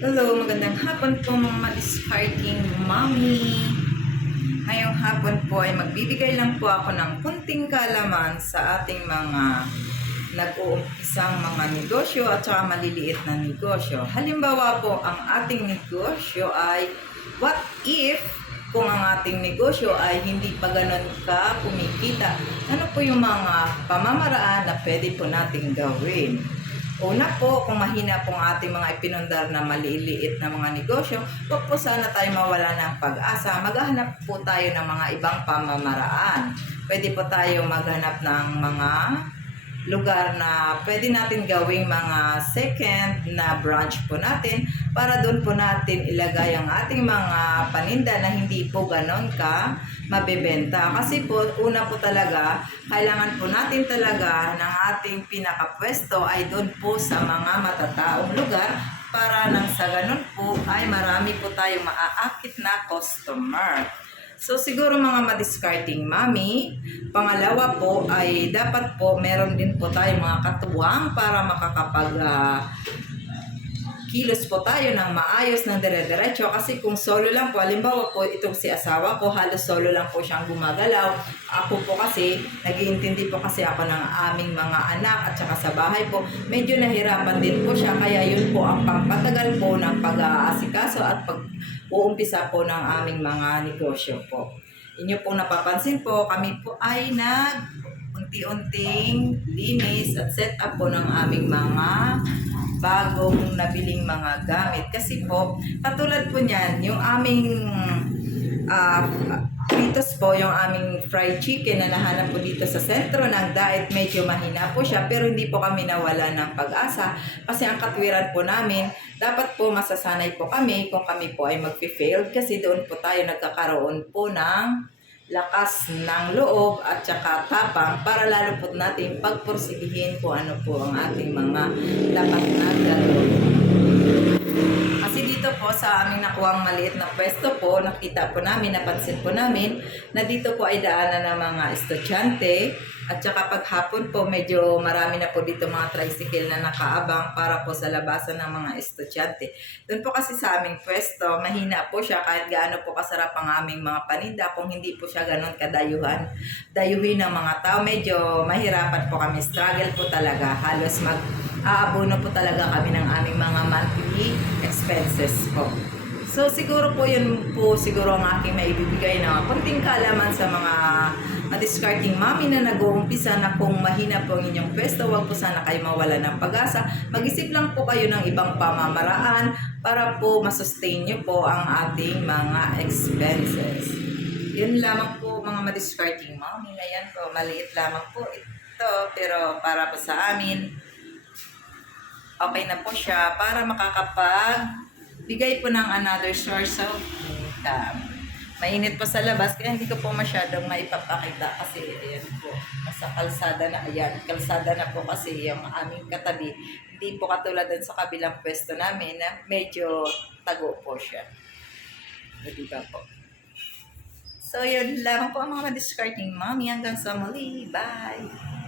Hello, magandang hapon po mga ma-discarding mommy. Ngayong hapon po ay magbibigay lang po ako ng kunting kaalaman sa ating mga nag-uumpisang mga negosyo at saka maliliit na negosyo. Halimbawa po, ang ating negosyo ay what if kung ang ating negosyo ay hindi pa ganun ka kumikita? Ano po yung mga pamamaraan na pwede po nating gawin? Una po, kung mahina pong ating mga ipinundar na maliliit na mga negosyo, huwag po sana tayo mawala ng pag-asa. Maghahanap po tayo ng mga ibang pamamaraan. Pwede po tayo maghanap ng mga lugar na pwede natin gawing mga second na branch po natin para doon po natin ilagay ang ating mga paninda na hindi po ganon ka mabebenta. Kasi po, una po talaga, kailangan po natin talaga ng ating pinakapwesto ay doon po sa mga matataong lugar para nang sa ganon po ay marami po tayong maaakit na customer. So siguro mga ma-discarding mommy, pangalawa po ay dapat po meron din po tayong mga katuwang para makakapag kilos po tayo ng maayos ng dire-diretso. Kasi kung solo lang po, halimbawa po itong si asawa ko, halos solo lang po siyang gumagalaw. Ako po kasi, nag-iintindi po kasi ako ng aming mga anak at saka sa bahay po, medyo nahirapan din po siya. Kaya yun po ang pampatagal po ng pag-aasikaso at pag-uumpisa po ng aming mga negosyo po. Inyo pong napapansin po, kami po ay unti-unting linis at set up po ng aming mga bagong nabiling mga gamit. Kasi po, katulad po niyan, yung aming fritos po, yung aming fried chicken na nahanap po dito sa sentro ng diet, medyo mahina po siya, pero hindi po kami nawala ng pag-asa. Kasi ang katwiran po namin, dapat po masasanay po kami kung kami po ay mag-failed kasi doon po tayo nagkakaroon po ng lakas ng loob at saka tapang para lalo po natin pagpursigihin kung ano po ang ating mga dapat na gagawin. Kasi dito po sa aming nakuhang maliit na pwesto po, nakita po namin, napansin po namin na dito po ay daanan ng mga estudyante at saka paghapon po medyo marami na po dito mga tricycle na nakaabang para po sa labasan ng mga estudyante. Doon po kasi sa aming pwesto, mahina po siya kahit gaano po kasarap ang aming mga paninda kung hindi po siya ganun dayuhin ng mga tao. Medyo mahirapan po kami, struggle po talaga. Halos aabono po talaga kami ng aming mga monthly expenses po. So siguro po yun po siguro ang aking maibibigay na konting kaalaman sa mga discarding mommy na nag-uumpisa na kung mahina po ang inyong pwesto, huwag po sana kayo mawala ng pag-asa. Mag-isip lang po kayo ng ibang pamamaraan para po masustain nyo po ang ating mga expenses. Yun lamang po mga ma-discarding mommy. Ngayon po, maliit lamang po ito pero para po sa amin, okay na po siya para makakapagbigay po ng another source of income. Mainit po sa labas kaya hindi ko po masyadong maipapakita kasi ayan po, nasa kalsada na, ayan, kalsada na po kasi yung aming katabi. Hindi po katulad din sa kabilang pwesto namin na medyo tago po siya. Diba po? So yun lamang po ang mga discarding mommy. Hanggang sa muli. Bye!